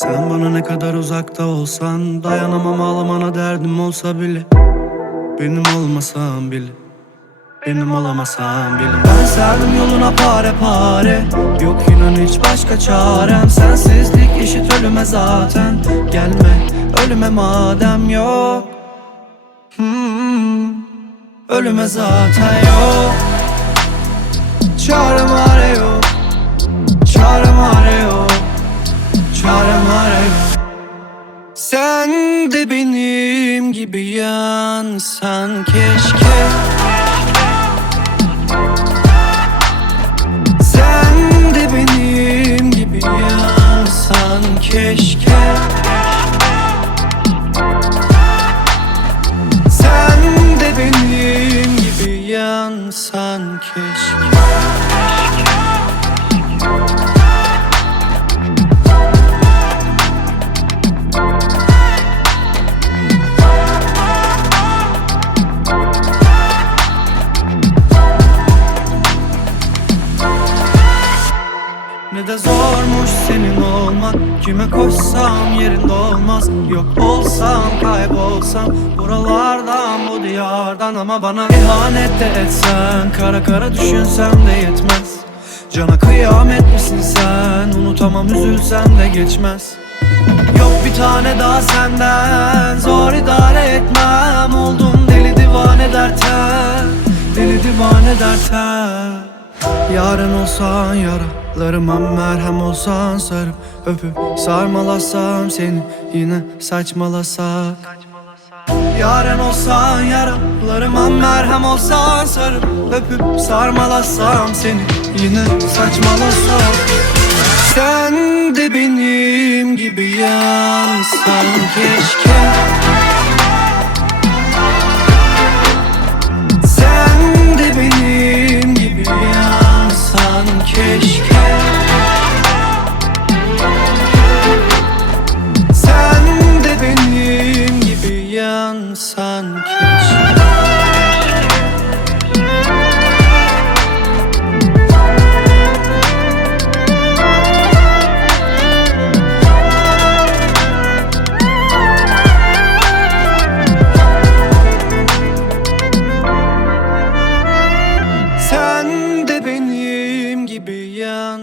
Sen bana ne kadar uzakta olsan Dayanamam ağlamana derdim olsa bile. Benim olmasan bile Benim olamasan bile. Ben serdim yoluna pare pare Yok inan hiç başka çarem. Sensizlik eşit ölüme zaten Gelme ölüme madem yok. Hmm, Ölüme zaten yok benim gibi yansan keşke. Sen de benim gibi yansan keşke de zormuş senin olmak Kime koşsam yerinde olmaz Yok olsam kaybolsam Buralardan bu diyardan. Ama bana ihanet de etsen Kara kara düşünsem de yetmez. Cana kıyamet misin sen? Unutamam üzülsem de geçmez. Yok bir tane daha senden Zor idare etmem. Oldum deli divane derten Deli divane derten Yarın olsan yaralarıma merhem olsan sarıp öpüp sarmalasam seni yine saçmalasak. Yarın olsan yaralarıma merhem olsan sarıp öpüp sarmalasam seni yine saçmalasak. Sen de benim gibi yansan keşke insan sanki. Sen de benim gibi yan